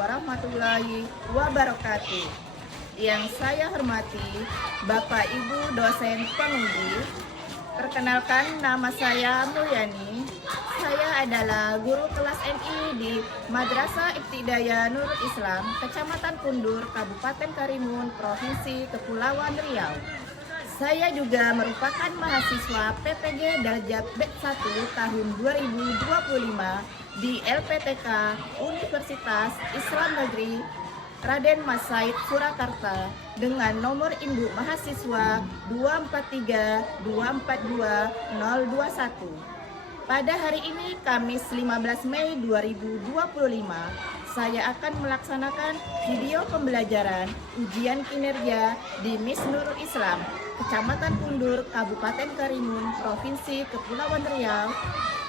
warahmatullahi wabarakatuh. Yang saya hormati Bapak Ibu dosen pengundi. Perkenalkan, nama saya Mulyani. Saya adalah guru kelas MI di Madrasah Ibtidaiyah Nurul Islam, Kecamatan Kundur, Kabupaten Karimun, Provinsi Kepulauan Riau. Saya juga merupakan mahasiswa PPG Darjat B1 tahun 2025 di LPTK Universitas Islam Negeri Raden Mas Said Surakarta dengan nomor induk mahasiswa 243242021. Pada hari ini, Kamis 15 Mei 2025, saya akan melaksanakan video pembelajaran ujian kinerja di Miss Nurul Islam, Kecamatan Kundur, Kabupaten Karimun, Provinsi Kepulauan Riau,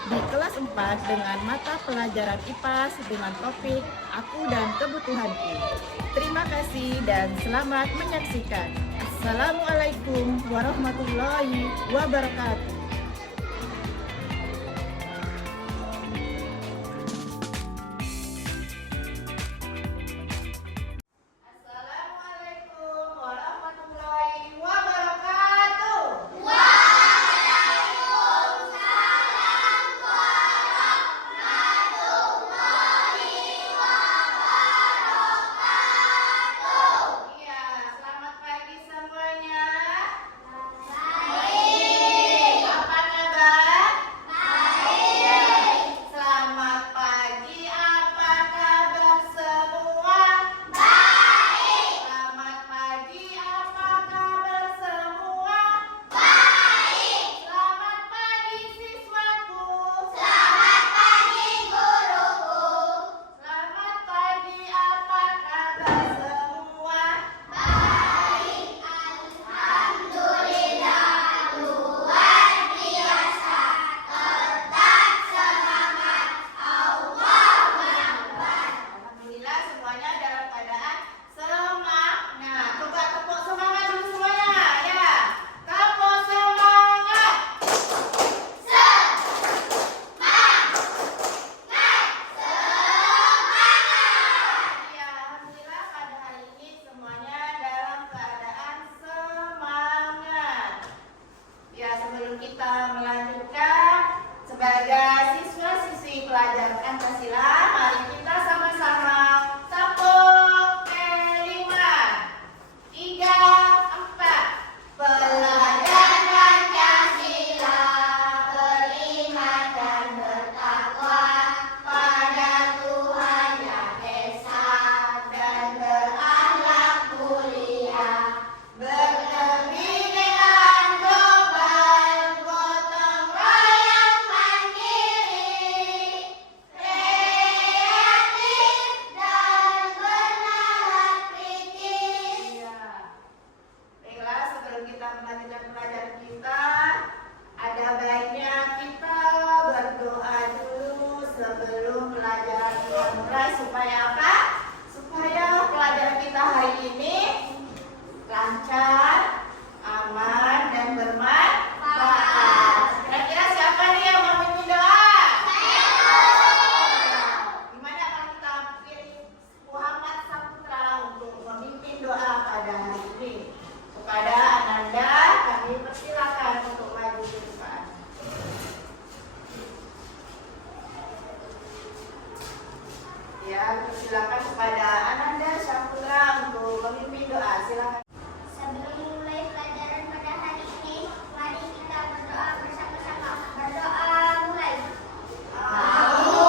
di kelas 4 dengan mata pelajaran IPAS dengan topik Aku dan Kebutuhanku. Terima kasih dan selamat menyaksikan. Assalamualaikum warahmatullahi wabarakatuh. Kita melanjutkan sebagai siswa-siswi pelajaran Pancasila, mari kita sama-sama tepuk kelima, 3, 4. Belajar Pancasila, beriman dan bertakwa pada Tuhan Yang Esa dan berakhlak mulia. Sebelum pelajaran kita mulai, supaya apa? Supaya pelajaran kita hari ini lancar, aman, dan bermanfaat. Kira-kira siapa nih yang mau memimpin doa? Gimana kalau kita pilih Muhammad Saputra untuk memimpin doa pada hari ini? Kepada Ananda, kami persilakan untuk maju ke depan. Ya, silakan kepada Ananda Saputra untuk memimpin doa. Silakan. Sebelum mulai pelajaran pada hari ini, mari kita berdoa bersama-sama. Berdoa mulai. Bismillahirrahmanirrahim.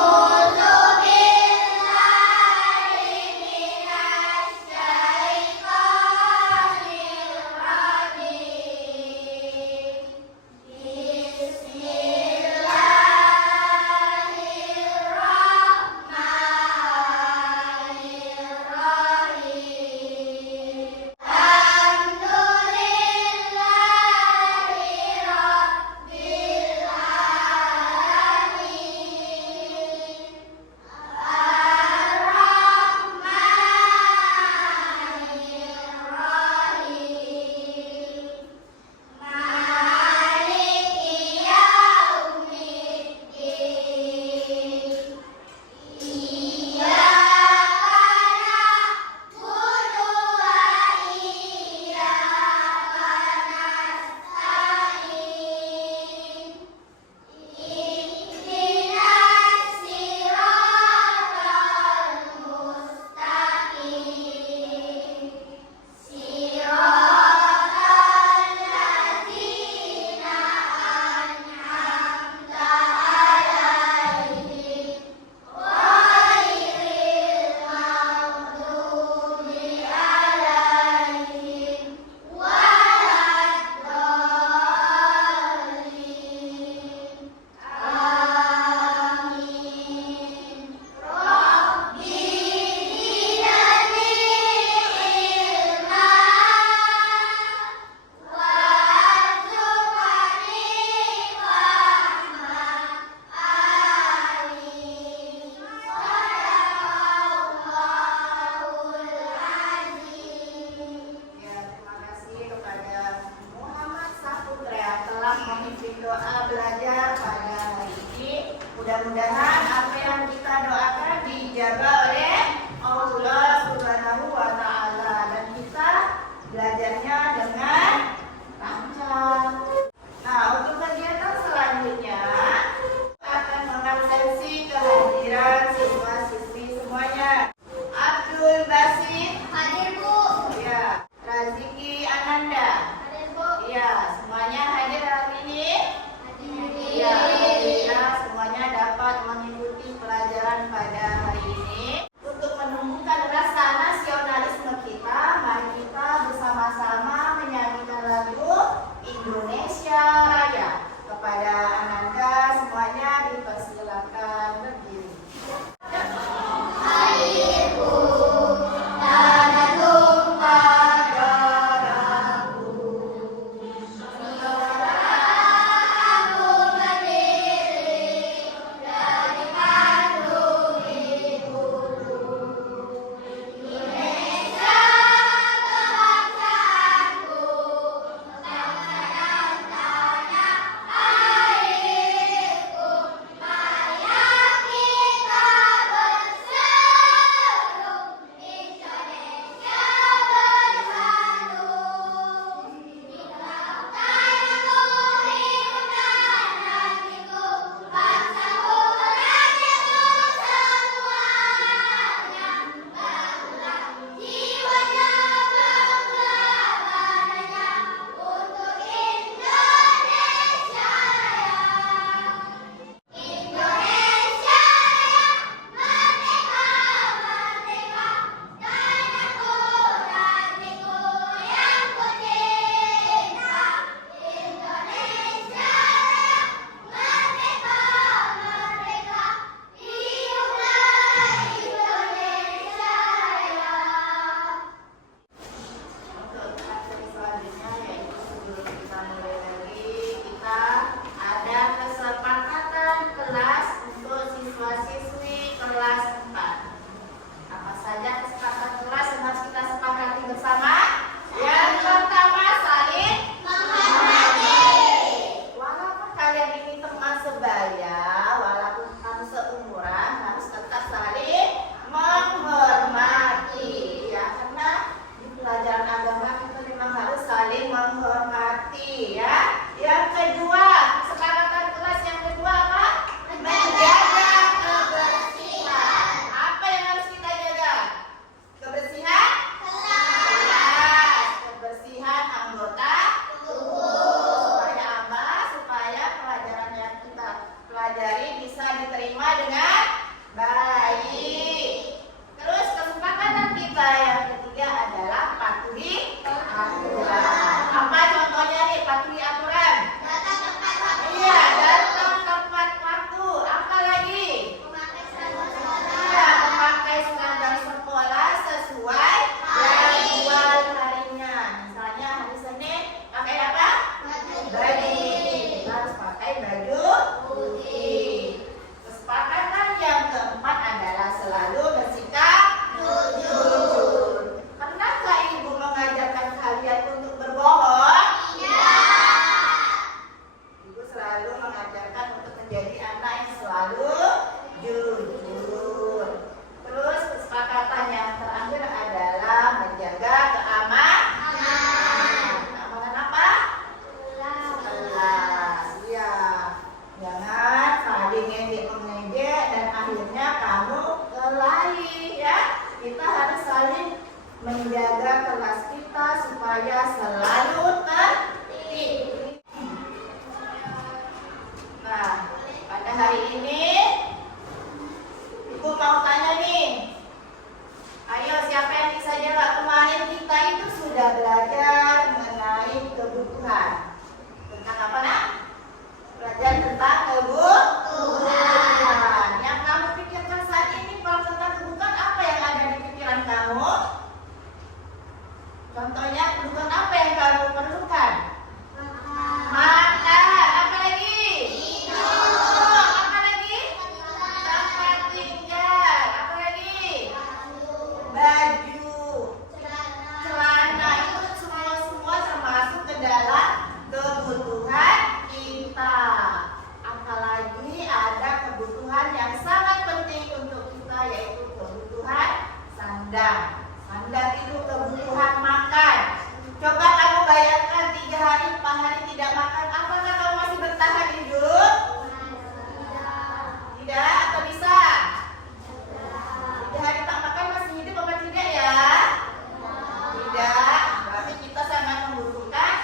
kita harus saling menjaga kelas kita supaya selalu tertib. Nah, pada hari ini Ibu mau tanya nih. Ayo, siapa yang bisa jawab? Kemarin kita itu sudah belajar mengenai kebutuhan. Tentang apa, Nak? Belajar tentang kebutuhan. Yang kamu pikirkan saat ini kalau tentang kebutuhan, apa yang ada di pikiran kamu? Contohnya, kebutuhan apa yang kamu perlukan? Makan. Apa lagi? Minum. Apa lagi? Tempat tinggal. Apa lagi? Baju. Celana. Itu semua termasuk ke dalam kebutuhan kita. Apalagi ada kebutuhan yang sangat penting untuk kita, yaitu kebutuhan sandang. Sandang itu kebutuhan makan. Coba kamu bayangkan 3 hari, 4 hari tidak makan, apakah kamu masih bertahan hidup? Tidak atau bisa? 3 hari tak makan masih hidup apa tidak ya? Tidak. Berarti kita sangat membutuhkan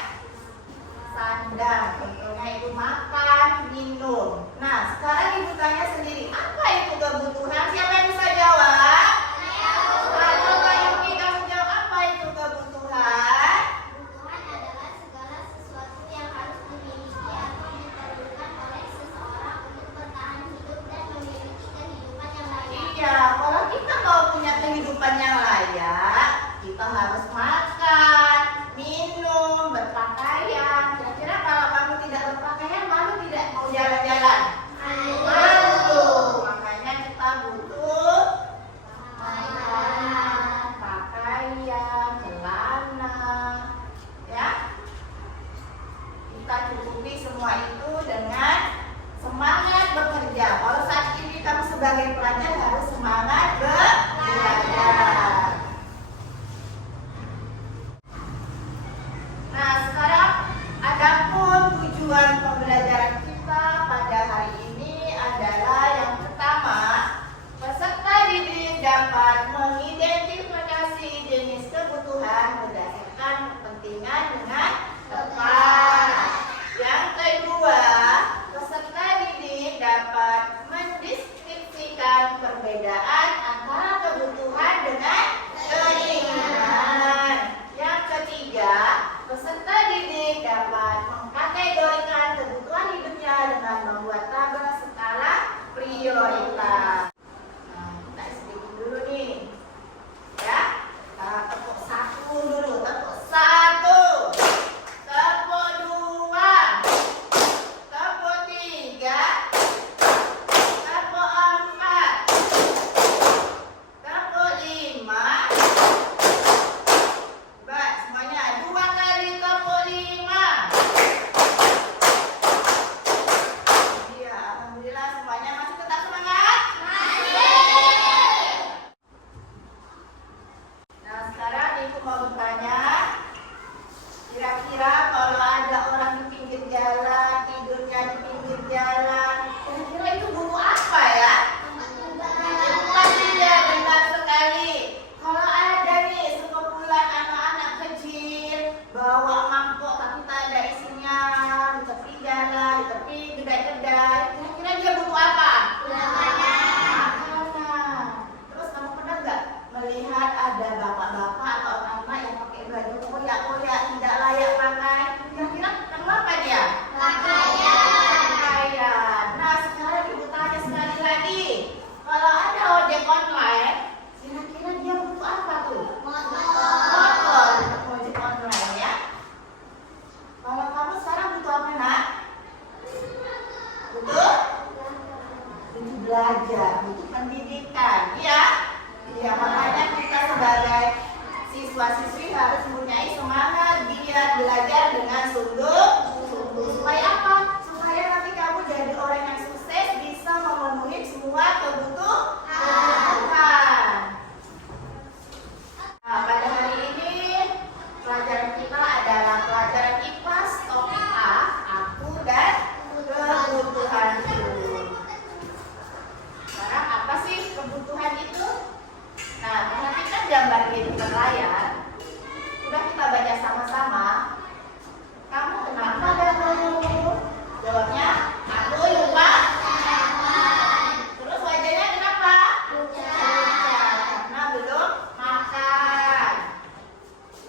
sandang. Contohnya itu makan, minum. Nah, sekarang ibu tanya sendiri, apa itu kebutuhan? Siapa yang bisa jawab? Coba Yuki, kamu jawab, apa itu kebutuhan? Kebutuhan adalah segala sesuatu yang harus dimiliki atau diperlukan oleh seseorang untuk bertahan hidup dan memiliki kehidupan yang layak. Iya, kalau kita mau punya kehidupan yang layak, kita harus makan, minum, berpakaian. Kira-kira kalau kamu tidak berpakaian, malu tidak mau jalan-jalan? Malu. Makanya kita butuh makanan, pakaian, celana, ya. Kita cukupi semua itu dengan semangat bekerja. Kalau saat ini kamu sebagai pelajar harus semangat belajar. Nah, sekarang adapun tujuan pembelajaran kita pada hari ini adalah yang pertama, peserta didik dapat mengidentifikasi jenis kebutuhan berdasarkan kepentingan dengan tepat. Yang kedua, peserta didik dapat mendeskripsikan perbedaan antara kebutuhan dengan keinginan. Yang ketiga, peserta didik dapat mengkategorikan kebutuhan hidupnya dengan membuat tabel skala prioritas. Nah, kita sedikit dulu nih, ya. Kita tepuk 1 dulu, tepuk 1, tepuk 2, tepuk 3, tepuk 4, tepuk 5. Baik, semuanya 2 kali tepuk 5. Iya, alhamdulillah semuanya masih tetap semangat? Masih. Nah, sekarang ibu mau bertanya, kira-kira kalau ada orang di pinggir jalan, tidurnya di pinggir jalan, kira-kira itu butuh apa ya? Tempat tinggal, benar sekali. Kalau ada nih sekumpulan anak-anak kecil bawa mangkok tapi tak ada isinya di tepi jalan, di tepi kedai-kedai, kira-kira dia butuh apa? Makanan. Terus kamu pernah nggak melihat ada bapak-bapak atau anak yang pakai baju koyak-koyak tidak layak pakai? Kira-kira kenapa dia? Pakaian. Nah, sekarang ibu tanya sekali lagi, kalau ada ojek online, kira-kira dia butuh apa tuh? Motor untuk ojek online ya. Kalau kamu sekarang butuh apa, Nak? Butuh? Butuh belajar, butuh pendidikan, ya? Ya, makanya kita sebagai siswa-siswi harus mempunyai semangat giat belajar dengan sungguh-sungguh. Supaya apa? Supaya nanti kamu jadi orang yang sukses, bisa memenuhi semua kebutuhan. Nah, pada hari ini pelajaran kita adalah pelajaran IPAS topik A, aku dan kebutuhanku. Sekarang apa sih kebutuhan itu? Nah, gambar kehidupan layar sudah kita baca sama-sama. Kamu kenapa gak mau? Jawabnya, aku lupa. Terus wajahnya kenapa? Pucat. Karena belum makan.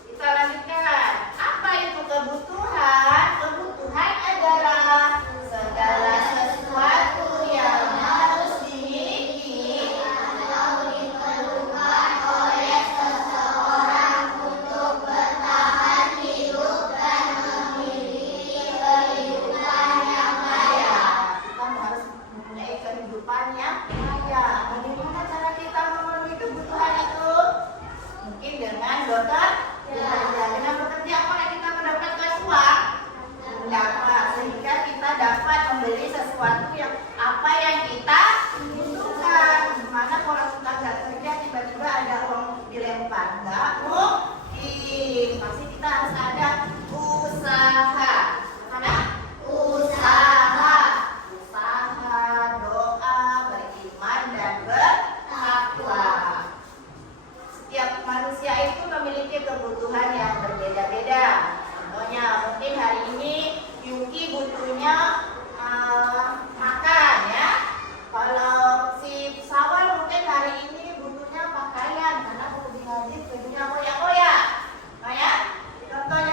Kita lanjutkan. Apa itu kebutuhan? Kebutuhan adalah segala sesuatu yang harus dimiliki atau diperlukan oleh seseorang untuk bertahan hidup dan memiliki kehidupan yang layak. Kita harus mempunyai kehidupan yang layak. Bagaimana cara kita memenuhi kebutuhan itu? Mungkin dengan bekerja. Dengan bekerja apakah kita mendapatkan uang? Dapat, sehingga kita dapat membeli sesuatu yang apa yang kita butuhkan. Gimana kalau kita nggak kerja tiba-tiba ada uang dilempar? Nggak mungkin. Pasti kita harus ada usaha. Mana? Usaha. Usaha, doa, beriman dan bertakwa. Setiap manusia itu memiliki kebutuhan yang berbeda-beda. Contohnya, mungkin hari ini Yuki butuhnya makan ya. Kalau si Sawal mungkin hari ini butuhnya pakaian karena perlu ngaji bajunya koyak-koyak. Nah ya, contohnya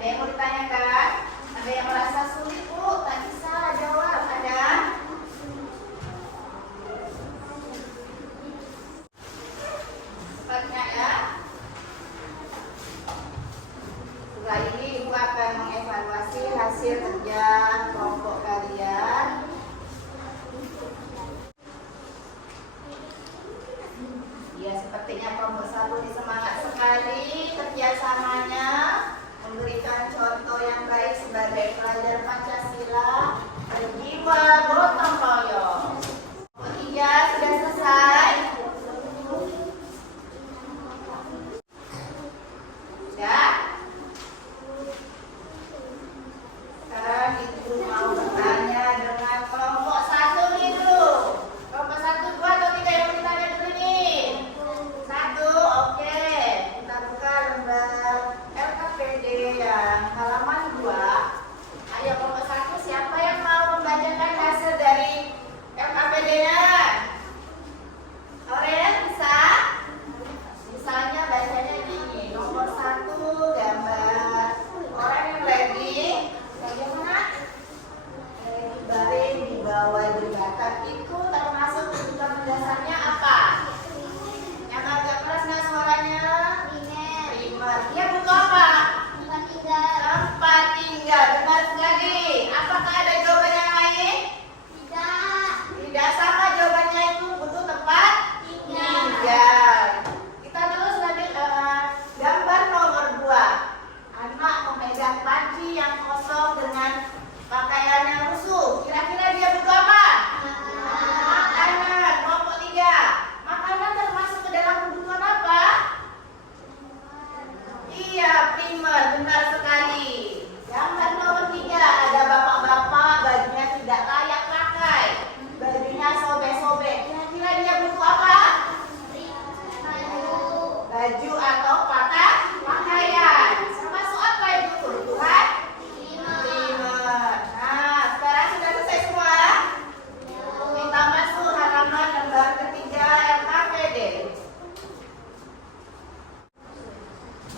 Ada yang mau ditanyakan? Ada yang merasa sulit, Bu? Tak bisa jawab. Ada? Cepatnya ya. Setelah ini Ibu akan mengevaluasi hasil kerja kelompok kalian. Ya, sepertinya kelompok 1 ini semangat sekali kerjasamanya, memberikan contoh yang baik sebagai pelajar Pancasila, berjiwa gotong royong. Kelompok 3 sudah selesai. Sudah. Sekarang Ibu mau bertanya dengan kelompok 1 ini dulu. Kelompok 1, 2 atau 3 yang mau ditanya dulu nih? 1, oke. Kita buka lembar LKPD yang halaman 2. Ayo kelompok 1, siapa yang mau membacakan hasil dari LKPD-nya? Oren, bisa? Misalnya bacanya gini, nomor 1 gambar orang yang lagi bagaimana? Lagi baring di bawah jembatan itu termasuk kebutuhan mendasarnya apa? Yang agak keras nggak suaranya? Primer. Dia butuh apa? Tempat tinggal. Benar sekali. Apakah ada jawaban yang lain? Tidak sama jawabannya, itu butuh tempat tinggal. Kita terus lanjut gambar nomor 2. Anak memegang panci yang kosong dengan pakaian yang lusuh. Kira-kira dia butuh apa? Makanan. Kelompok 3. Makanan termasuk ke dalam kebutuhan apa? Iya, primer. Benar sekali. Gambar nomor 3. Ada bapak-bapak bajunya tidak layak pakai. Bajunya sobek-sobek. Kira-kira dia butuh apa? Baju atau pakaian. Termasuk apa itu kebutuhan? Primer. Nah, sekarang sudah selesai semua. Kita masuk halaman lembar ketiga LKPD.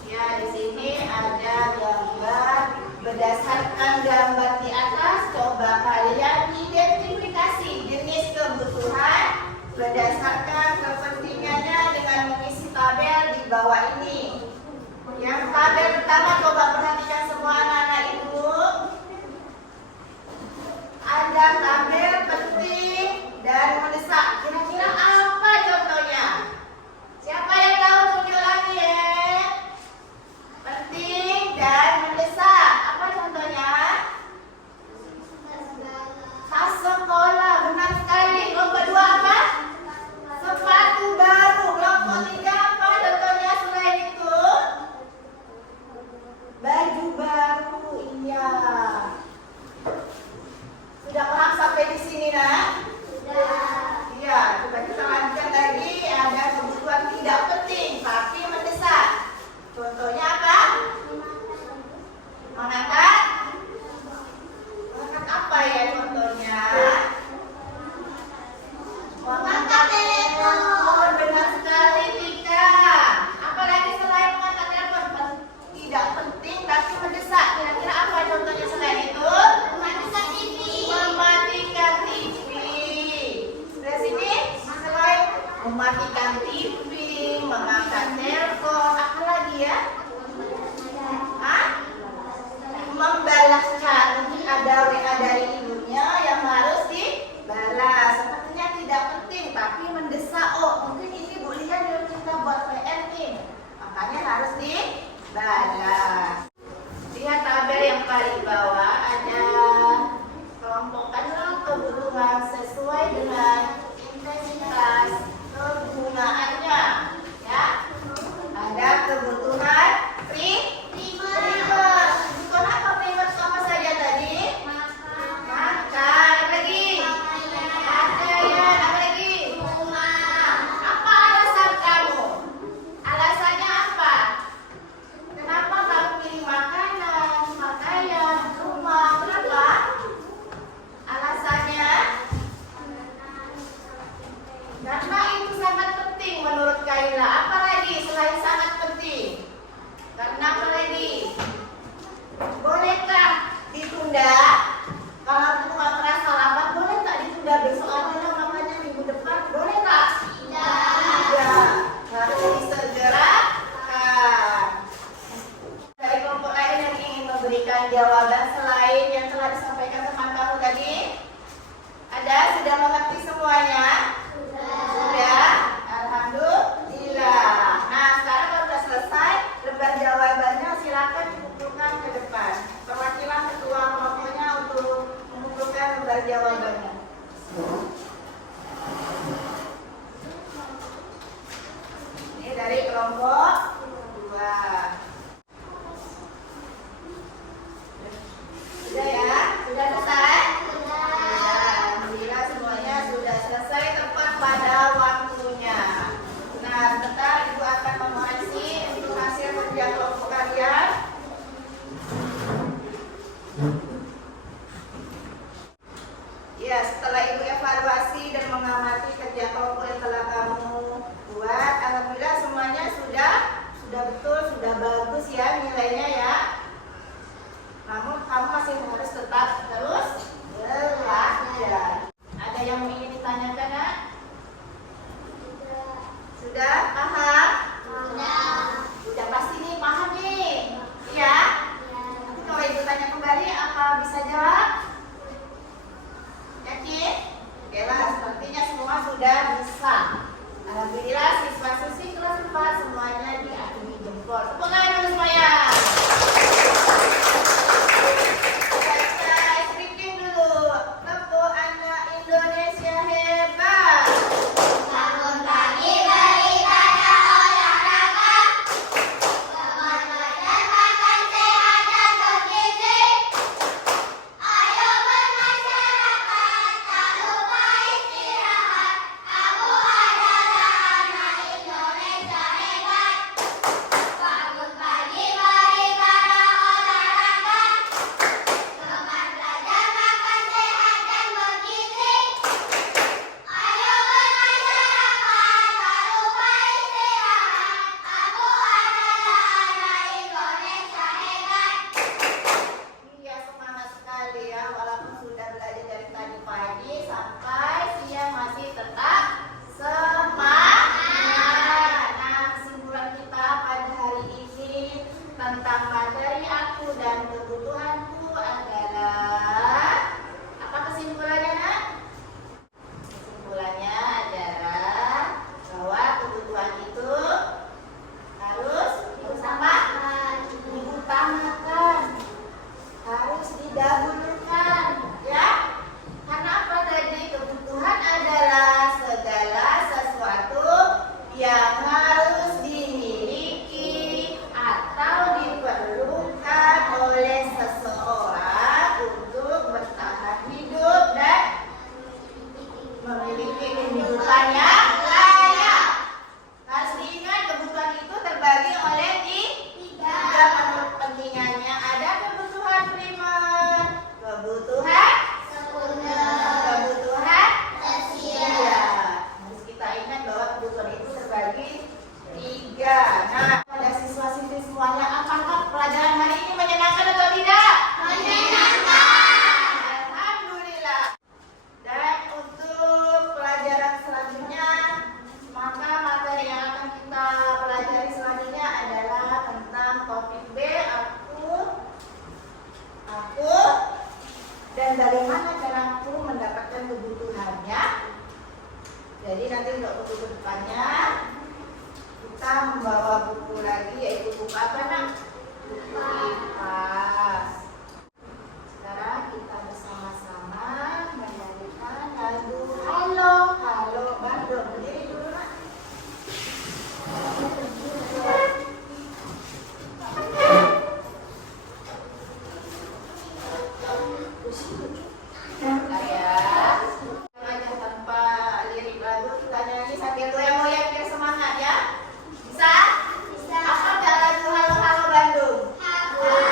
Ya, di sini ada gambar. Berdasarkan gambar di atas, coba kalian identifikasi jenis kebutuhan berdasarkan kepentingannya dengan mengisi tabel di bawah ini. Yang tabel pertama, coba perhatikan semua anak-anak Ibu. Ada tabel penting dan mendesak. Kira-kira apa contohnya? Siapa yang tahu, tunjuk lagi ya. Penting dan mendesak. Apa contohnya? Tas sekolah. Benar sekali. Kelompok 2 apa? Sepatu baru. Kelompok 3 apa contohnya selain itu? Baju baru. Iya. Sudah paham sampai di sini, nak? Sudah. Iya, coba kita lanjutkan lagi. Ada kebutuhan tidak penting tapi mendesak. Contohnya apa? Mengangkat? Mengangkat apa ya contohnya? Mengangkat telepon. Benar sekali, Tika. Apalagi selain mengangkat telepon tidak penting tapi mendesak. Kira-kira apa contohnya selain itu? Mematikan TV. Mematikan TV. Sudah sini? Selain mematikan TV, mengangkat telepon, apa lagi ya? Hah? Membalaskan. Mungkin ada WA dari ibunya yang harus dibalas. Sepertinya tidak penting tapi mendesak. Oh, mungkin ini Bu Lia nyuruh kita buat PR nih. Makanya harus dibalas. Lihat tabel yang paling bawah, ada kelompokkanlah kebutuhan sesuai dengan intensitas kegunaannya. Ya. Ada kebutuhan primer. Kebutuhan apa primer? Apa saja tadi? dengan jawaban selain yang telah disampaikan teman kamu tadi? Ada? Sudah mengerti semuanya? Sudah? Alhamdulillah. Nah, sekarang kalau sudah selesai, lembar jawabannya silakan dikumpulkan ke depan. Perwakilan ketua kelompoknya untuk mengumpulkan lembar jawabannya. Ini dari kelompok 2. Sudah ya? Sudah selesai? Sudah. Alhamdulillah semuanya sudah selesai tepat pada waktunya. Nah, sebentar Ibu akan mengoreksi untuk hasil kerja kelompok kalian. Ya, setelah Ibu evaluasi dan mengamati kerja kelompok yang telah kamu buat, alhamdulillah semuanya sudah betul, sudah bagus ya nilainya ya. Namun kamu masih harus tetap terus belajar. Ada yang ingin ditanyakan, Nak? Sudah paham? Sudah pasti nih paham nih. Iya? Nanti kalau Ibu tanya kembali apa bisa jawab? Yakin? Oke lah, sepertinya semua sudah bisa. Alhamdulillah siswa-siswi kelas 4 semuanya diacungi jempol. Tepuk tangan dulu semuanya. Baca speaking dulu. Tepuk anak Indonesia hebat. Bangun pagi beribadah olahraga, bermain dan makan sehat dan bergizi. Ayo bermasyarakat, tak lupa istirahat. Kamu adalah anak Indonesia hebat. Bangun pagi beribadah olahraga, bermain belajar makan sehat dan bergizi. Ayo bermasyarakat, tak lupa istirahat. Kamu adalah anak Indonesia hebat. Iya, semangat sekali ya. Walaupun sudah belajar dari tadi pagi sampai siang masih tetap semangat. Nah, kesimpulan kita pada hari ini tentang materi aku dan kebutuhanku adalah apa kesimpulannya, Nak? Kesimpulannya adalah bahwa kebutuhan itu harus diutamakan, harus didahulukan, ya. Karena apa tadi? Kebutuhan adalah segala sesuatu yang harus dimiliki atau diperlukan oleh seseorang untuk bertahan hidup dan memiliki kehidupan yang layak. Harus diingat kebutuhan itu terbagi oleh tiga kepentingannya. Ada kebutuhan primer, kebutuhan kebutuhan tersier. Harus kita ingat bahwa kebutuhan itu terbagi 3. Nah, pada siswa-siswi semuanya, apakah pelajaran hari ini menyenangkan atau tidak? Alhamdulillah. Dan untuk pelajaran selanjutnya, maka materi yang akan kita pelajari selanjutnya adalah tentang topik B, aku dan bagaimana cara aku mendapatkan kebutuhannya. Jadi nanti untuk buku ke depannya kita membawa buku lagi, yaitu buku apa, Nak? Buku IPAS. Sekarang kita bersama-sama menyanyikan lagu Halo Halo Bandung. Berdiri dulu, Nak. Saya aja tanpa lirik lagu kita nyanyi sambil goyang-goyang biar semangat ya. Bisa? Bisa. Apa lagu Halo Halo Bandung? Halo.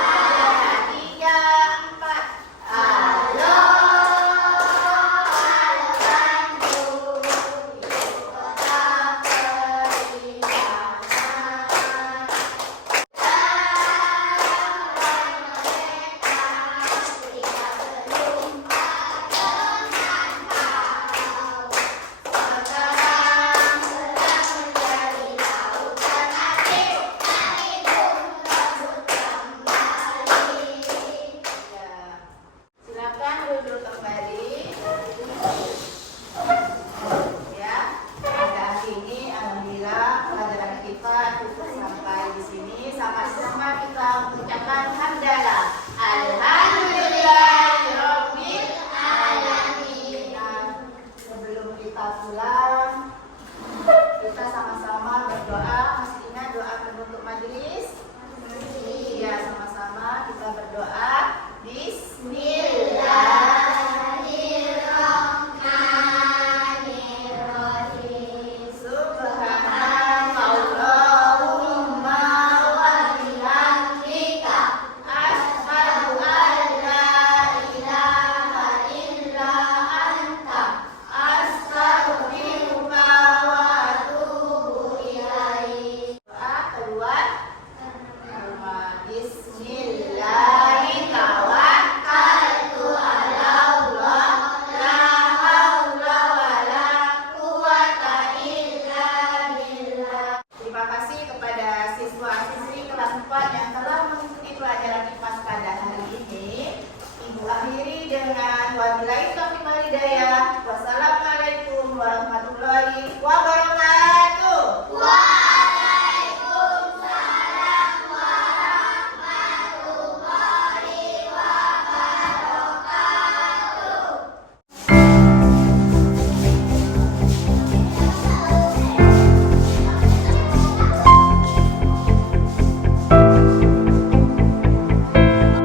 Mas pada hari ini, Ibu akhiri dengan wabillahi taufiq wal hidayah. Wassalamualaikum warahmatullahi wabarakatuh.